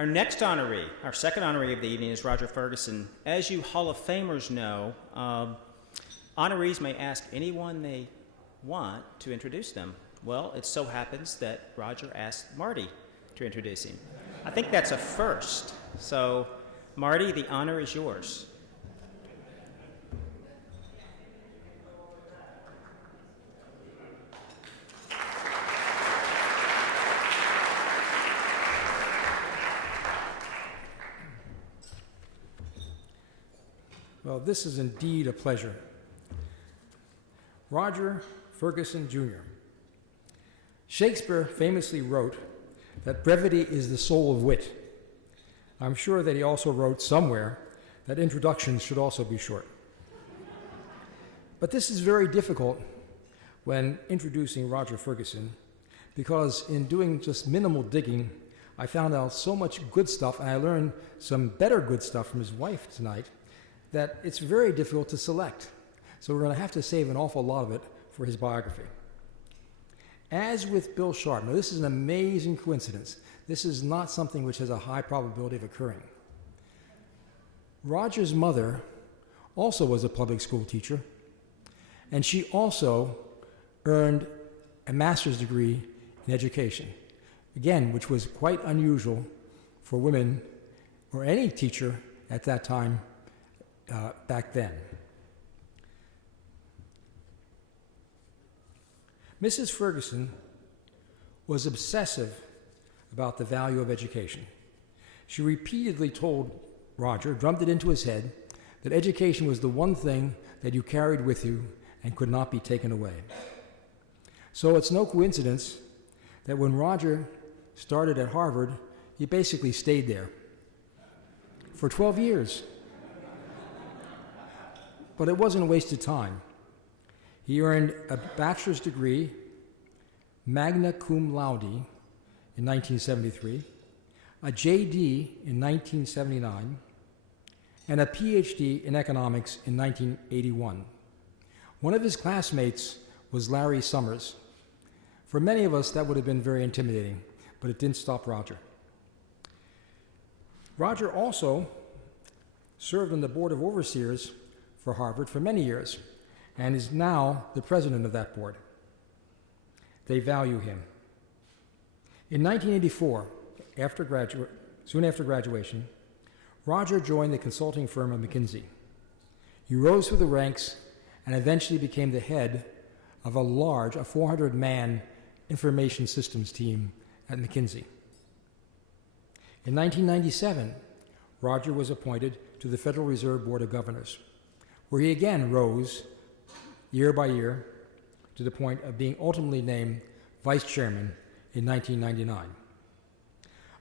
Our next honoree, our second honoree of the evening, is Roger Ferguson. As you Hall of Famers know, honorees may ask anyone they want to introduce them. Well, it so happens that Roger asked Marty to introduce him. I think that's a first. So, Marty, the honor is yours. Well, this is indeed a pleasure. Roger Ferguson, Jr. Shakespeare famously wrote that brevity is the soul of wit. I'm sure that he also wrote somewhere that introductions should also be short. But this is very difficult when introducing Roger Ferguson, because in doing just minimal digging, I found out so much good stuff, and I learned some better good stuff from his wife tonight, that it's very difficult to select. So we're going to have to save an awful lot of it for his biography. As with Bill Sharp, now this is an amazing coincidence. This is not something which has a high probability of occurring. Roger's mother also was a public school teacher, and she also earned a master's degree in education, again, which was quite unusual for women or any teacher at that time back then. Mrs. Ferguson was obsessive about the value of education. She repeatedly told Roger, drummed it into his head, that education was the one thing that you carried with you and could not be taken away. So it's no coincidence that when Roger started at Harvard, he basically stayed there for 12 years. But it wasn't a waste of time. He earned a bachelor's degree, magna cum laude, in 1973, a J.D. in 1979, and a Ph.D. in economics in 1981. One of his classmates was Larry Summers. For many of us, that would have been very intimidating, but it didn't stop Roger. Roger also served on the Board of Overseers for Harvard for many years, and is now the president of that board. They value him. In 1984, soon after graduation, Roger joined the consulting firm of McKinsey. He rose through the ranks and eventually became the head of a 400-man information systems team at McKinsey. In 1997, Roger was appointed to the Federal Reserve Board of Governors, where he again rose year by year to the point of being ultimately named vice chairman in 1999.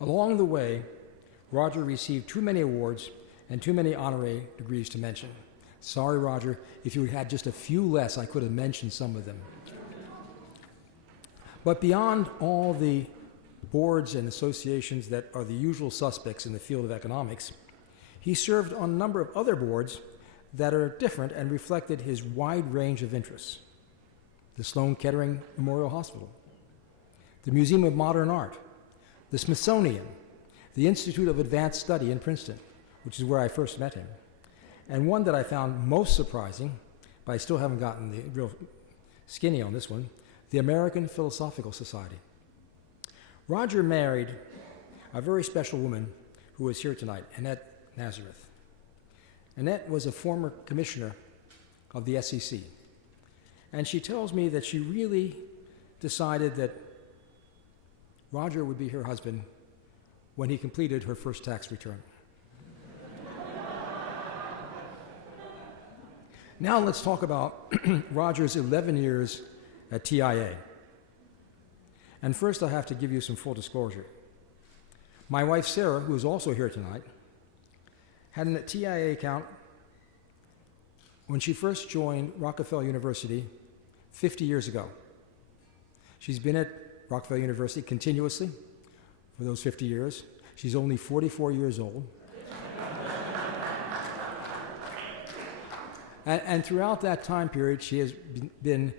Along the way, Roger received too many awards and too many honorary degrees to mention. Sorry, Roger, if you had had just a few less, I could have mentioned some of them. But beyond all the boards and associations that are the usual suspects in the field of economics, he served on a number of other boards that are different and reflected his wide range of interests. The Sloan Kettering Memorial Hospital, the Museum of Modern Art, the Smithsonian, the Institute of Advanced Study in Princeton, which is where I first met him, and one that I found most surprising, but I still haven't gotten the real skinny on this one, the American Philosophical Society. Roger married a very special woman who is here tonight, Annette Nazareth. Annette was a former commissioner of the SEC, and she tells me that she really decided that Roger would be her husband when he completed her first tax return. Now let's talk about Roger's 11 years at TIA. And first I have to give you some full disclosure. My wife Sarah, who is also here tonight, had a TIA account when she first joined Rockefeller University 50 years ago. She's been at Rockefeller University continuously for those 50 years. She's only 44 years old. And throughout that time period, she has been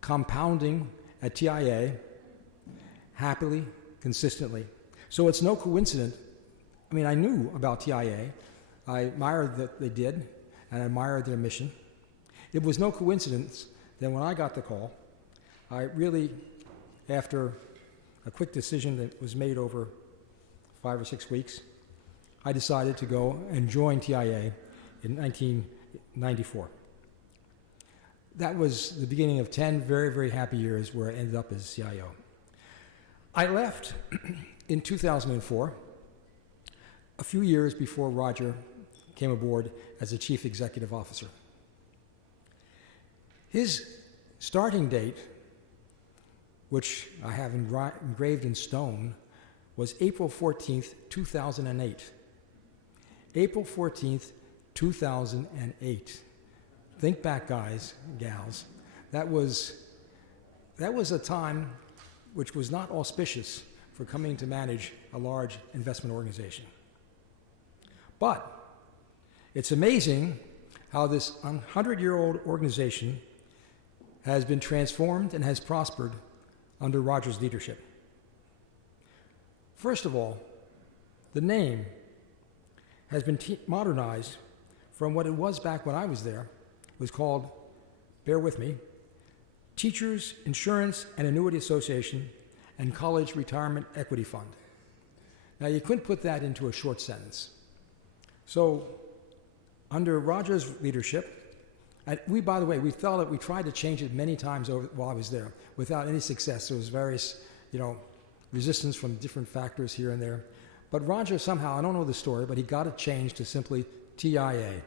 compounding at TIA happily, consistently. So it's no coincidence I mean, I knew about TIA. I admired that they did, and I admired their mission. It was no coincidence that when I got the call, I really, after a quick decision that was made over 5 or 6 weeks, I decided to go and join TIA in 1994. That was the beginning of 10 very, very happy years where I ended up as CIO. I left in 2004, a few years before Roger came aboard as a chief executive officer. His starting date, which I have engraved in stone, was April 14th, 2008. April 14th, 2008. Think back, guys, gals. That was a time which was not auspicious for coming to manage a large investment organization. But it's amazing how this 100-year-old organization has been transformed and has prospered under Roger's leadership. First of all, the name has been modernized from what it was back when I was there. It was called, bear with me, Teachers Insurance and Annuity Association and College Retirement Equity Fund. Now, you couldn't put that into a short sentence. So, under Roger's leadership, and by the way, we tried to change it many times while I was there without any success. There was various, resistance from different factors here and there. But Roger somehow, I don't know the story, but he got it changed to simply TIA.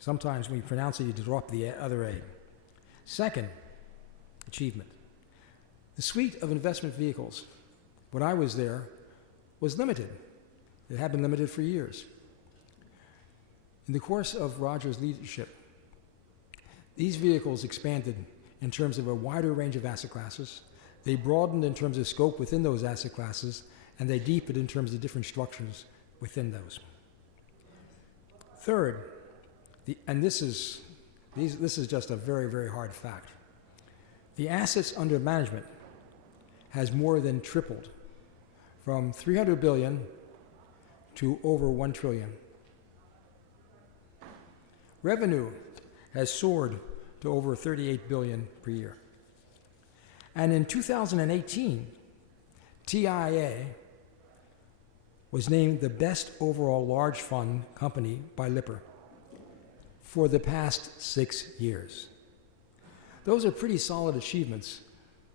Sometimes when you pronounce it, you drop the other A. Second, achievement. The suite of investment vehicles, when I was there, was limited. It had been limited for years. In the course of Roger's leadership, these vehicles expanded in terms of a wider range of asset classes. They broadened in terms of scope within those asset classes, and they deepened in terms of different structures within those. Third, this is just a very, very hard fact. The assets under management has more than tripled from $300 billion to over $1 trillion. Revenue has soared to over $38 billion per year. And in 2018, TIA was named the best overall large fund company by Lipper for the past 6 years. Those are pretty solid achievements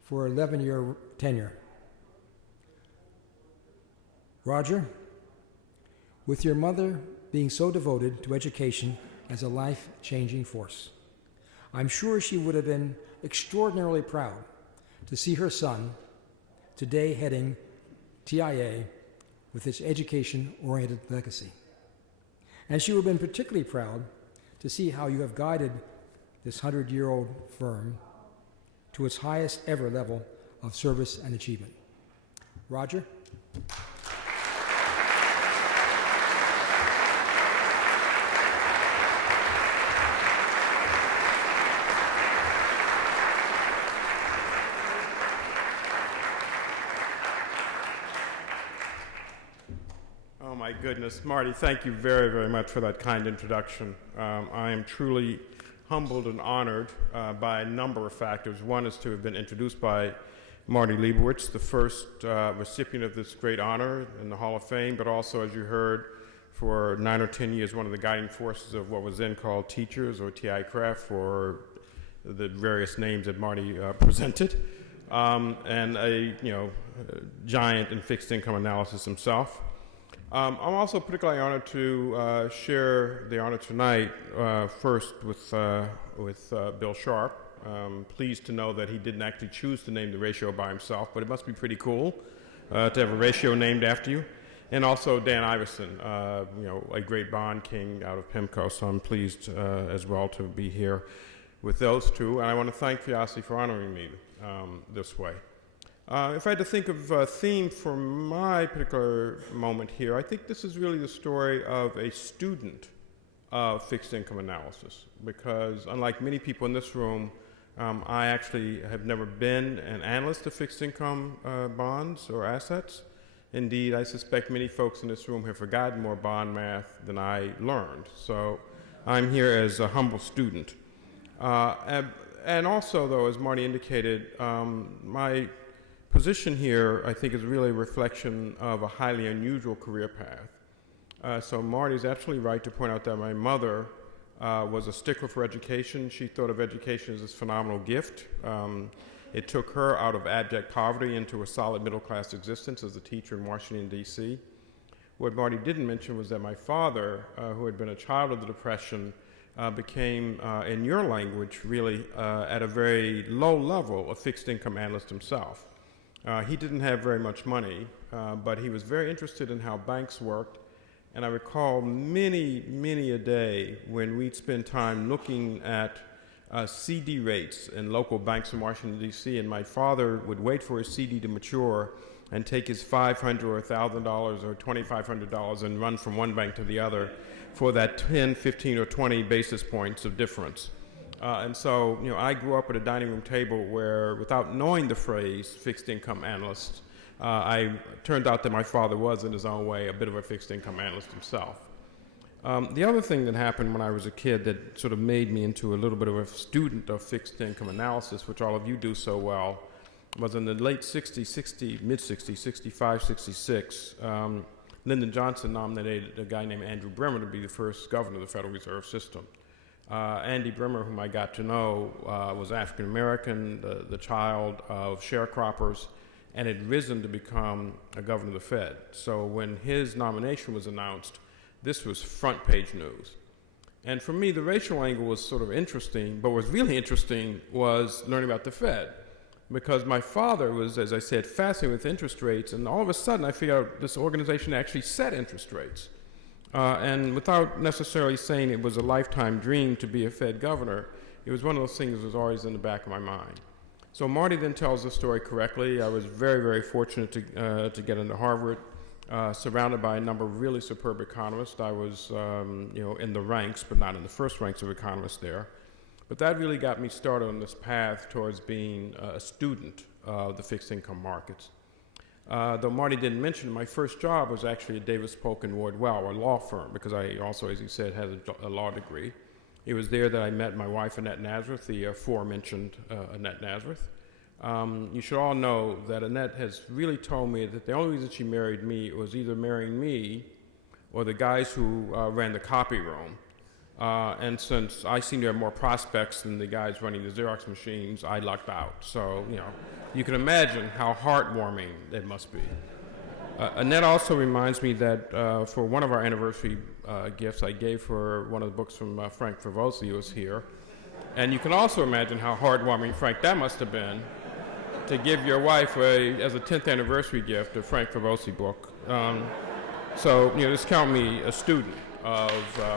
for an 11-year tenure. Roger, with your mother being so devoted to education as a life-changing force, I'm sure she would have been extraordinarily proud to see her son today heading TIA with its education-oriented legacy. And she would have been particularly proud to see how you have guided this 100-year-old firm to its highest ever level of service and achievement. Roger? Oh my goodness, Marty, thank you very, very much for that kind introduction. I am truly humbled and honored by a number of factors. One is to have been introduced by Marty Leibowitz, the first recipient of this great honor in the Hall of Fame, but also, as you heard, for 9 or 10 years, one of the guiding forces of what was then called Teachers or TI-CREF, for the various names that Marty presented, and a giant in fixed income analysis himself. I'm also particularly honored to share the honor tonight first with Bill Sharp. Pleased to know that he didn't actually choose to name the ratio by himself, but it must be pretty cool to have a ratio named after you. And also Dan Iverson, a great bond king out of PIMCO, so I'm pleased as well to be here with those two. And I want to thank Fiasi for honoring me this way. If I had to think of a theme for my particular moment here, I think this is really the story of a student of fixed income analysis, because unlike many people in this room, I actually have never been an analyst of fixed income bonds or assets. Indeed, I suspect many folks in this room have forgotten more bond math than I learned. So I'm here as a humble student. And also, though, as Marty indicated, my position here, I think, is really a reflection of a highly unusual career path. So Marty's absolutely right to point out that my mother was a stickler for education. She thought of education as this phenomenal gift. It took her out of abject poverty into a solid middle-class existence as a teacher in Washington, D.C. What Marty didn't mention was that my father, who had been a child of the Depression, became, in your language, really at a very low level, a fixed income analyst himself. He didn't have very much money, but he was very interested in how banks worked. And I recall many a day when we'd spend time looking at CD rates in local banks in Washington, D.C., and my father would wait for his CD to mature and take his $500 or $1,000 or $2,500 and run from one bank to the other for that 10, 15, or 20 basis points of difference. And so, I grew up at a dining room table where, without knowing the phrase fixed income analyst, I turned out that my father was, in his own way, a bit of a fixed income analyst himself. The other thing that happened when I was a kid that sort of made me into a little bit of a student of fixed income analysis, which all of you do so well, was in the late 60s, mid-60s, 65, 66, Lyndon Johnson nominated a guy named Andrew Bremer to be the first governor of the Federal Reserve System. Andy Bremer, whom I got to know, was African American, the child of sharecroppers, and had risen to become a governor of the Fed. So when his nomination was announced, this was front page news. And for me, the racial angle was sort of interesting, but what was really interesting was learning about the Fed. Because my father was, as I said, fascinated with interest rates, and all of a sudden I figured out this organization actually set interest rates. And without necessarily saying it was a lifetime dream to be a Fed governor, it was one of those things that was always in the back of my mind. So Marty then tells the story correctly. I was very fortunate to get into Harvard, surrounded by a number of really superb economists. I was, in the ranks, but not in the first ranks of economists there. But that really got me started on this path towards being a student of the fixed income markets. Though Marty didn't mention, my first job was actually at Davis Polk & Wardwell, a law firm, because I also, as he said, had a law degree. It was there that I met my wife, Annette Nazareth, the aforementioned Annette Nazareth. You should all know that Annette has really told me that the only reason she married me was either marrying me or the guys who ran the copy room. And since I seem to have more prospects than the guys running the Xerox machines, I lucked out. So, you can imagine how heartwarming it must be. Annette also reminds me that for one of our anniversary gifts, I gave her one of the books from Frank Fergosi, who was here. And you can also imagine how heartwarming, Frank, that must have been to give your wife, as a 10th anniversary gift, a Frank Fergosi book. So, just count me a student of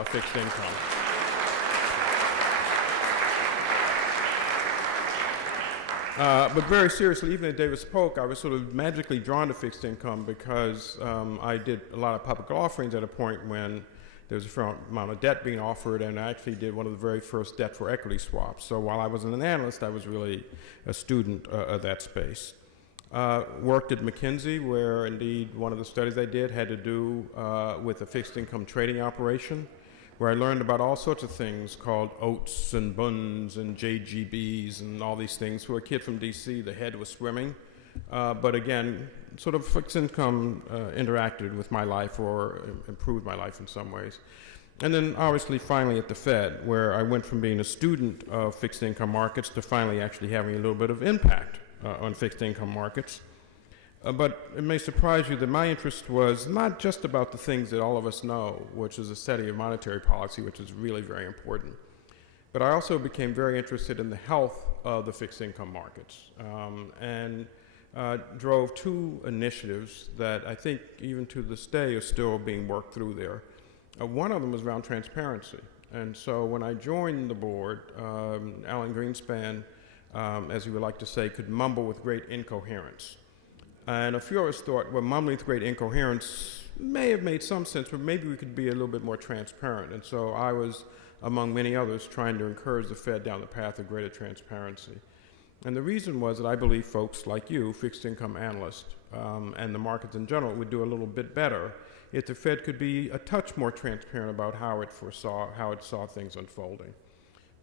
fixed income. But very seriously, even at Davis Polk, I was sort of magically drawn to fixed income because I did a lot of public offerings at a point when there was a fair amount of debt being offered, and I actually did one of the very first debt for equity swaps. So while I wasn't an analyst, I was really a student of that space. Worked at McKinsey, where indeed one of the studies I did had to do with a fixed income trading operation, where I learned about all sorts of things called oats and buns and JGBs and all these things. For a kid from DC, the head was swimming. But again, sort of fixed income interacted with my life or improved my life in some ways. And then obviously finally at the Fed, where I went from being a student of fixed income markets to finally actually having a little bit of impact on fixed income markets. But it may surprise you that my interest was not just about the things that all of us know, which is the study of monetary policy, which is really very important. But I also became very interested in the health of the fixed income markets and drove two initiatives that I think even to this day are still being worked through there. One of them was around transparency. And so when I joined the board, Alan Greenspan, as he would like to say, could mumble with great incoherence. And a few of us thought, well, mumbling with great incoherence may have made some sense, but maybe we could be a little bit more transparent. And so I was, among many others, trying to encourage the Fed down the path of greater transparency. And the reason was that I believe folks like you, fixed income analysts, and the markets in general would do a little bit better if the Fed could be a touch more transparent about how it saw things unfolding.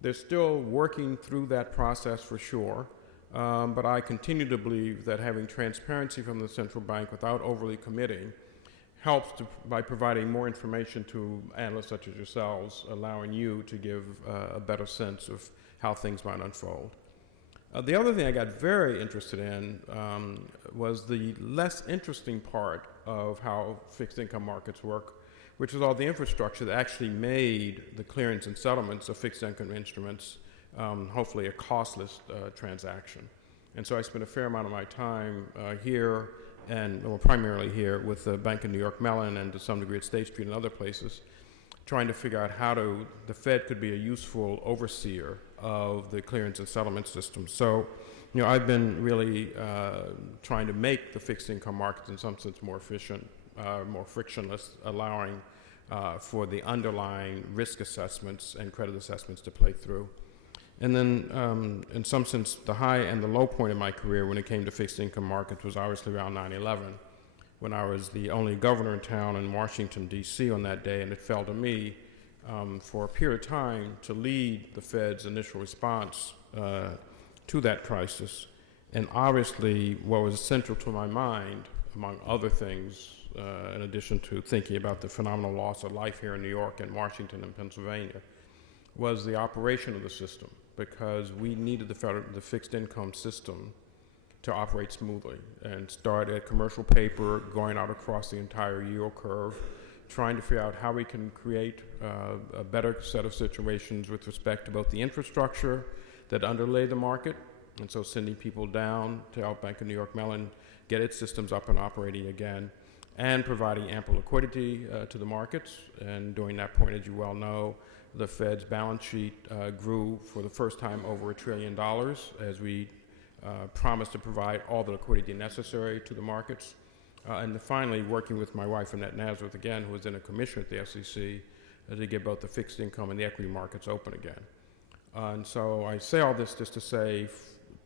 They're still working through that process for sure, but I continue to believe that having transparency from the central bank without overly committing helps by providing more information to analysts such as yourselves, allowing you to give a better sense of how things might unfold. The other thing I got very interested in was the less interesting part of how fixed income markets work, which is all the infrastructure that actually made the clearance and settlements of fixed income instruments hopefully a costless transaction. And so I spent a fair amount of my time here, and well, primarily here with the Bank of New York Mellon and to some degree at State Street and other places, trying to figure out how the Fed could be a useful overseer of the clearance and settlement system. So, I've been really trying to make the fixed income markets in some sense more efficient, more frictionless, allowing for the underlying risk assessments and credit assessments to play through. And then, in some sense, the high and the low point of my career when it came to fixed income markets was obviously around 9/11, when I was the only governor in town in Washington, D.C. on that day, and it fell to me for a period of time to lead the Fed's initial response to that crisis. And obviously, what was central to my mind, among other things, in addition to thinking about the phenomenal loss of life here in New York and Washington and Pennsylvania, was the operation of the system, because we needed the fixed income system to operate smoothly and start at commercial paper, going out across the entire yield curve, trying to figure out how we can create a better set of situations with respect to both the infrastructure that underlay the market, and so sending people down to help Bank of New York Mellon get its systems up and operating again, and providing ample liquidity to the markets. And during that point, as you well know, the Fed's balance sheet grew for the first time over $1 trillion as we promised to provide all the liquidity necessary to the markets. And finally, working with my wife, Annette Nazareth, again, who was in a commission at the SEC, to get both the fixed income and the equity markets open again. And so I say all this just to say,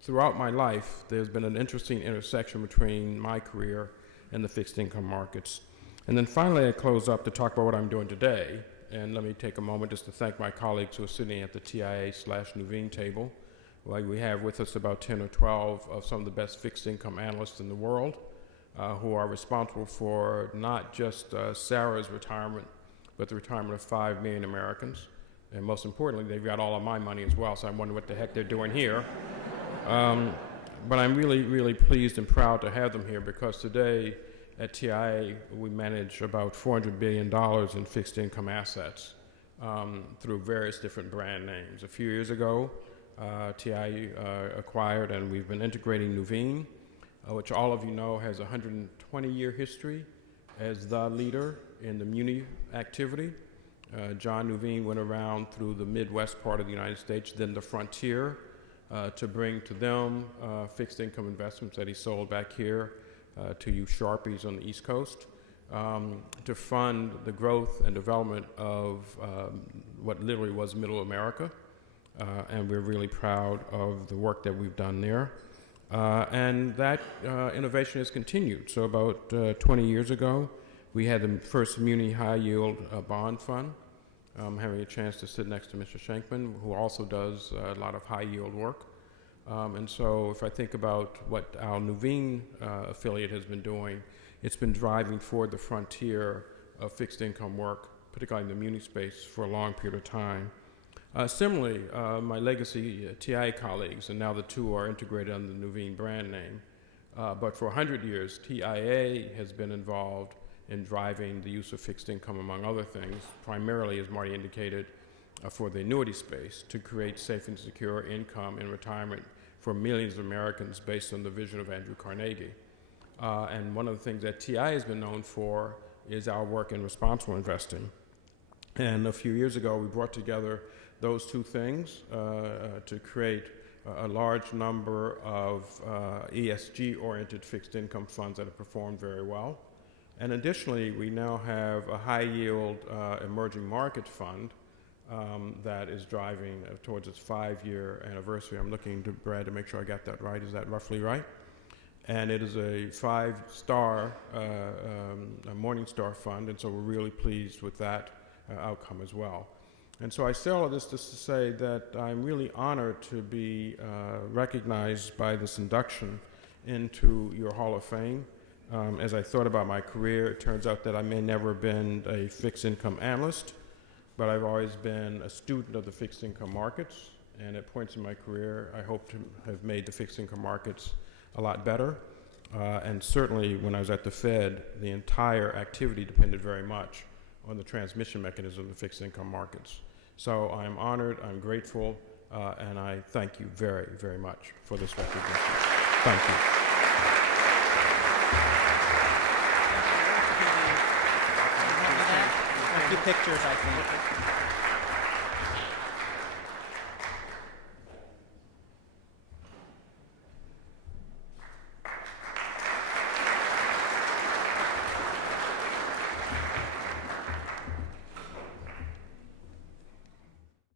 throughout my life, there's been an interesting intersection between my career and the fixed income markets. And then finally, I close up to talk about what I'm doing today. And let me take a moment just to thank my colleagues who are sitting at the TIA/Nuveen table. We have with us about 10 or 12 of some of the best fixed income analysts in the world who are responsible for not just Sarah's retirement, but the retirement of 5 million Americans. And most importantly, they've got all of my money as well, so I'm wondering what the heck they're doing here. But I'm really, really pleased and proud to have them here, because today at TIA, we manage about $400 billion in fixed income assets through various different brand names. A few years ago, TIA acquired, and we've been integrating Nuveen, which all of you know has a 120-year history as the leader in the muni activity. John Nuveen went around through the Midwest part of the United States, then the frontier, to bring to them fixed income investments that he sold back here to you Sharpies on the East Coast, to fund the growth and development of what literally was Middle America. And we're really proud of the work that we've done there. And that innovation has continued. So about 20 years ago, we had the first muni high yield bond fund. Having a chance to sit next to Mr. Shankman, who also does a lot of high yield work. And so if I think about what our Nuveen affiliate has been doing, it's been driving forward the frontier of fixed income work, particularly in the muni space, for a long period of time. Similarly, my legacy TIA colleagues, and now the two are integrated under the Nuveen brand name, but for 100 years, TIA has been involved in driving the use of fixed income, among other things, primarily, as Marty indicated, for the annuity space, to create safe and secure income in retirement for millions of Americans based on the vision of Andrew Carnegie. And one of the things that TI has been known for is our work in responsible investing. And a few years ago, we brought together those two things to create a large number of ESG-oriented fixed income funds that have performed very well. And additionally, we now have a high-yield emerging market fund that is driving towards its 5-year anniversary. I'm looking to Brad to make sure I got that right. Is that roughly right? and it is a 5-star a Morningstar fund, and so we're really pleased with that outcome as well. And so I say all of this just to say that I'm really honored to be recognized by this induction into your Hall of Fame. As I thought about my career, it turns out that I may never have been a fixed income analyst, but I've always been a student of the fixed income markets, and at points in my career, I hope to have made the fixed income markets a lot better. And certainly when I was at the Fed, the entire activity depended very much on the transmission mechanism of the fixed income markets. So I'm honored, I'm grateful, and I thank you very, very much for this recognition. Thank you. A few pictures, I think.